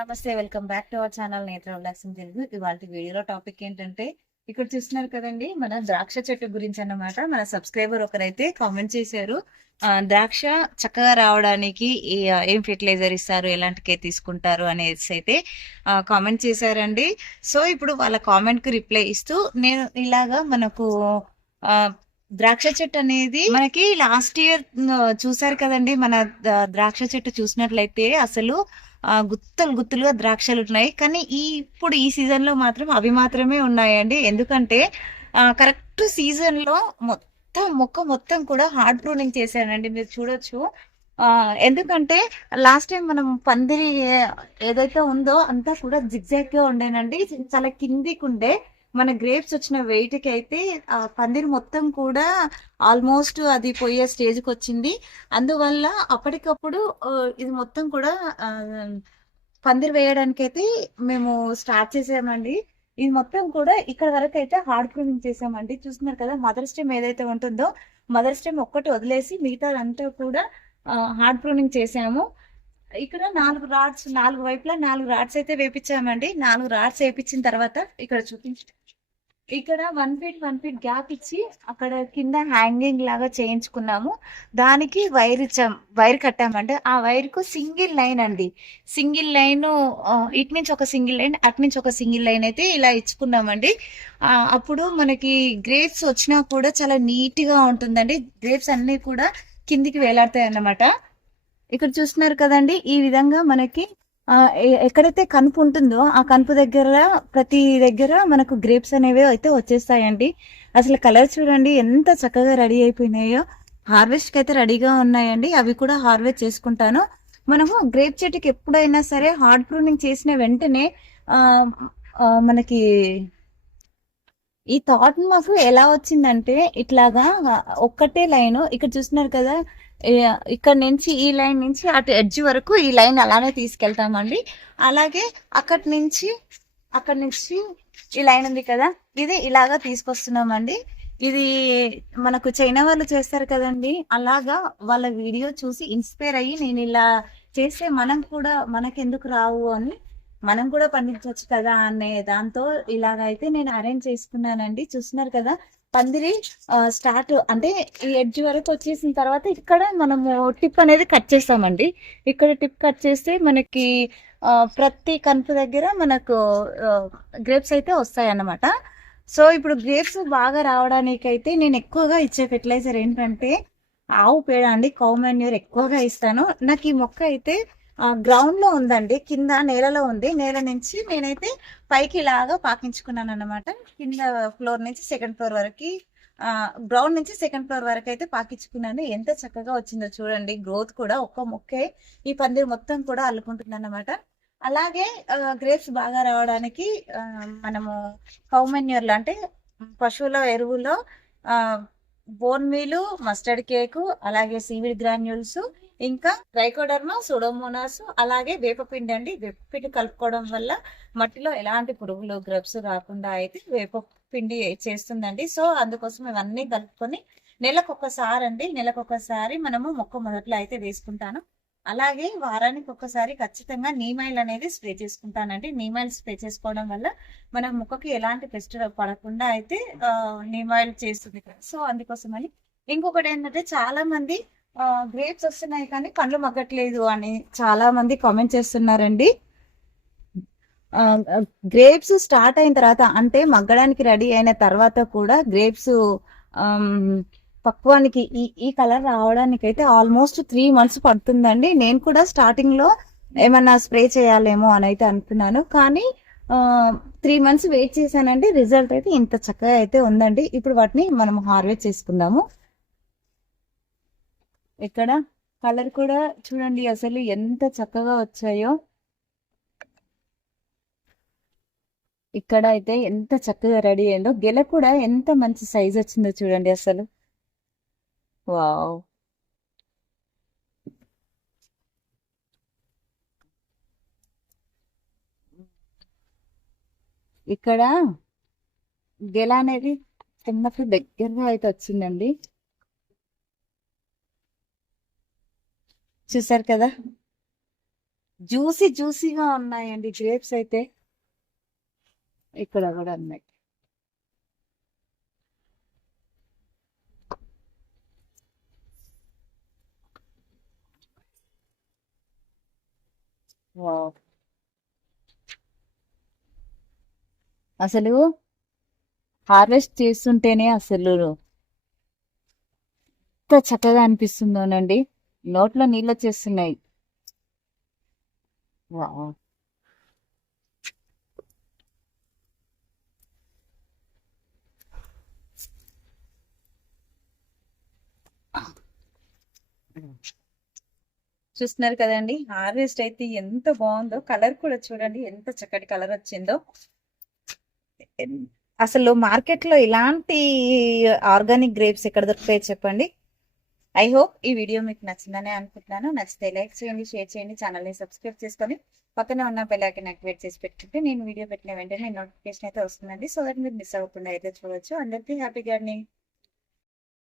నమస్తే, welcome back to our channel నేత్ర ఉల్లాసం తెలుగు. ఇవాళ వీడియోలో టాపిక్ ఏంటంటే, ఇక్కడ చూస్తున్నారు కదండి మన ద్రాక్ష చెట్టు గురించి అన్నమాట. మన సబ్స్క్రైబర్ ఒకరైతే కామెంట్ చేశారు, ద్రాక్ష చక్కగా రావడానికి ఏం ఫెర్టిలైజర్ ఇస్తారు, ఎలాంటి కేర్ తీసుకుంటారు అనేసి అయితే కామెంట్ చేశారండి. సో ఇప్పుడు వాళ్ళ కామెంట్ కు రిప్లై ఇస్తూ నేను ఇలాగా మనకు ద్రాక్ష చెట్టు అనేది మనకి లాస్ట్ ఇయర్ చూసారు కదండి. మన ద్రాక్ష చెట్టు చూసినట్లయితే అసలు గుత్తలు గుత్తులుగా ద్రాక్షలు ఉన్నాయి. కానీ ఇప్పుడు ఈ సీజన్ లో మాత్రం అవి మాత్రమే ఉన్నాయండి. ఎందుకంటే కరెక్ట్ సీజన్ లో మొత్తం మొక్క మొత్తం కూడా హార్డ్ ప్రూనింగ్ చేశానండి, మీరు చూడొచ్చు. ఎందుకంటే లాస్ట్ టైం మనం పందిరి ఏదైతే ఉందో అంతా కూడా జిగ్జాగ్ గా ఉండేనండి. చాలా కిందికి ఉండే మన గ్రేప్స్ వచ్చిన వెయిట్ కి అయితే ఆ పందిరి మొత్తం కూడా ఆల్మోస్ట్ అది పోయే స్టేజ్ కి వచ్చింది. అందువల్ల అప్పటికప్పుడు ఇది మొత్తం కూడా పందిరి వేయడానికి అయితే మేము స్టార్ట్ చేసామండి. ఇది మొత్తం కూడా ఇక్కడ వరకు అయితే హార్డ్ ప్రూనింగ్ చేసామండి. చూస్తున్నారు కదా, మదర్ స్టెమ్ ఏదైతే ఉంటుందో మదర్ స్టెమ్ ఒక్కటి వదిలేసి మిగతా అంతా కూడా హార్డ్ ప్రూనింగ్ చేసాము. ఇక్కడ 4 రాడ్స్, 4 వైపులా 4 రాడ్స్ అయితే వేపించామండి. 4 రాడ్స్ వేపించిన తర్వాత ఇక్కడ చూపించండి, ఇక్కడ 1 ఫీట్ 1 ఫీట్ గ్యాప్ ఇచ్చి అక్కడ కింద హ్యాంగింగ్ లాగా చేయించుకున్నాము. దానికి వైర్ కట్టామంటే ఆ వైర్ కు సింగిల్ లైన్ అండి. సింగిల్ లైన్, ఇటు నుంచి ఒక సింగిల్ లైన్, అటు నుంచి ఒక సింగిల్ లైన్ అయితే ఇలా ఇచ్చుకున్నామండి. అప్పుడు మనకి గ్రేప్స్ వచ్చినా కూడా చాలా నీట్ గా ఉంటుందండి. గ్రేప్స్ అన్ని కూడా కిందికి వేలాడతాయి అన్నమాట. ఇక్కడ చూస్తున్నారు కదండి, ఈ విధంగా మనకి ఎక్కడైతే కనుపు ఉంటుందో ఆ కనుపు దగ్గర ప్రతి దగ్గర మనకు గ్రేప్స్ అనేవి అయితే వచ్చేస్తాయండి. అసలు కలర్ చూడండి ఎంత చక్కగా రెడీ అయిపోయినాయో. హార్వెస్ట్ కి అయితే రెడీగా ఉన్నాయండి. అవి కూడా హార్వెస్ట్ చేసుకుంటాను. మనము గ్రేప్ చెట్టుకి ఎప్పుడైనా సరే హార్డ్ ప్రూనింగ్ చేసిన వెంటనే మనకి ఈ థాట్ మాకు ఎలా వచ్చిందంటే, ఇట్లాగా ఒక్కటే లైన్ ఇక్కడ చూస్తున్నారు కదా, ఇక్కడ నుంచి ఈ లైన్ నుంచి అటు ఎడ్జ్ వరకు ఈ లైన్ అలానే తీసుకెళ్తామండి. అలాగే అక్కడి నుంచి ఈ లైన్ ఉంది కదా, ఇది ఇలాగా తీసుకొస్తున్నామండి. ఇది మనకు చైనా వాళ్ళు చేస్తారు కదండి, అలాగా వాళ్ళ వీడియో చూసి ఇన్స్పైర్ అయ్యి నేను ఇలా చేస్తే మనకెందుకు రావు అని, మనం కూడా పండించవచ్చు కదా అనే దాంతో ఇలాగైతే నేను అరేంజ్ చేసుకున్నానండి. చూస్తున్నారు కదా, పందిరి స్టార్ట్ అంటే ఈ ఎడ్జ్ వరకు వచ్చేసిన తర్వాత ఇక్కడ మనము టిప్ అనేది కట్ చేస్తామండి. ఇక్కడ టిప్ కట్ చేస్తే మనకి ప్రతి కనుపు దగ్గర మనకు గ్రేప్స్ అయితే వస్తాయి అన్నమాట. సో ఇప్పుడు గ్రేప్స్ బాగా రావడానికి అయితే నేను ఎక్కువగా ఇచ్చే ఫెర్టిలైజర్ ఏంటంటే ఆవు పేడ అండి. కౌ మాన్యూర్ ఎక్కువగా ఇస్తాను. నాకు ఈ మొక్క అయితే గ్రౌండ్ లో ఉందండి, కింద నేలలో ఉంది. నేల నుంచి నేనైతే పైకి ఇలాగా పాకించుకున్నాను అన్నమాట. కింద ఫ్లోర్ నుంచి సెకండ్ ఫ్లోర్ వరకు, గ్రౌండ్ నుంచి సెకండ్ ఫ్లోర్ వరకు అయితే పాకించుకున్నాను. ఎంత చక్కగా వచ్చిందో చూడండి. గ్రోత్ కూడా ఒక్క మొక్కే ఈ పందిరి మొత్తం కూడా అల్లుకుంటుంది అన్నమాట. అలాగే గ్రేప్స్ బాగా రావడానికి మనము కౌ మెన్యూర్లు అంటే పశువుల ఎరువులో బోన్ మీలు, మస్టర్డ్ కేకు, అలాగే సీవిడ్ గ్రాన్యూల్స్, ఇంకా ట్రైకోడర్మా, సూడోమోనాస్, అలాగే వేపపిండి అండి. వేపపిండి కలుపుకోవడం వల్ల మట్టిలో ఎలాంటి పురుగులు గ్రబ్స్ రాకుండా అయితే వేపపిండి చేస్తుందండి. సో అందుకోసం ఇవన్నీ కలుపుకొని నెలకొకసారి మనము మొక్క మొదట్లో అయితే వేసుకుంటాను. అలాగే వారానికి ఒక్కసారి ఖచ్చితంగా నీమైల్ అనేది స్ప్రే చేసుకుంటానండి. నీమైల్ స్ప్రే చేసుకోవడం వల్ల మన మొక్కకి ఎలాంటి పెస్ట్ పడకుండా అయితే నీమైల్ చేస్తుంది. సో అందుకోసమని ఇంకొకటి ఏంటంటే, చాలా మంది గ్రేప్స్ వస్తున్నాయి కానీ పండ్లు మగ్గట్లేదు అని చాలా మంది కామెంట్ చేస్తున్నారండి. గ్రేప్స్ స్టార్ట్ అయిన తర్వాత అంటే మగ్గడానికి రెడీ అయిన తర్వాత కూడా గ్రేప్స్ పక్వానికి ఈ కలర్ రావడానికి అయితే ఆల్మోస్ట్ 3 months పడుతుందండి. నేను కూడా స్టార్టింగ్ లో ఏమన్నా స్ప్రే చేయాలేమో అని అయితే అనుకున్నాను, కానీ 3 months వెయిట్ చేశానండి. రిజల్ట్ అయితే ఇంత చక్కగా అయితే ఉందండి. ఇప్పుడు వాటిని మనం హార్వెస్ట్ చేసుకుందాము. ఇక్కడ కలర్ కూడా చూడండి అసలు ఎంత చక్కగా వచ్చాయో. ఇక్కడ అయితే ఎంత చక్కగా రెడీ అయిందో. గెల కూడా ఎంత మంచి సైజ్ వచ్చిందో చూడండి అసలు. వావ్, ఇక్కడ గెల అనేది చిన్నప్పుడు దగ్గరగా అయితే వచ్చిందండి. చూసారు కదా, జ్యూసీ జ్యూసీగా ఉన్నాయండి గ్రేప్స్ అయితే. ఇక్కడ కూడా ఉన్నాయి. వావ్! అసలు హార్వెస్ట్ చేస్తుంటేనే అసలు ఎంత చక్కగా అనిపిస్తుందోనండి. నోట్లో నీళ్ళొచ్చేస్తున్నాయి. వావ్! చూస్తున్నారు కదండి, హార్వెస్ట్ అయితే ఎంత బాగుందో. కలర్ కూడా చూడండి ఎంత చక్కటి కలర్ వచ్చిందో. అసలు మార్కెట్ లో ఇలాంటి ఆర్గానిక్ గ్రేప్స్ ఎక్కడ దొరుకుతాయి చెప్పండి. ఐ హోప్ ఈ వీడియో మీకు నచ్చిందని అనుకుంటున్నాను. నచ్చితే లైక్ చేయండి, షేర్ చేయండి, ఛానల్ని సబ్స్క్రైబ్ చేసుకొని పక్కనే ఉన్న బెల్ ఐకాన్ యాక్టివేట్ చేసి పెట్టుకుంటే నేను వీడియో పెట్టిన వెంటనే నోటిఫికేషన్ అయితే వస్తుందండి. సో దట్ మీరు మిస్ అవ్వకుండా అయితే చూడొచ్చు. అందరికీ హ్యాపీ గార్డెనింగ్.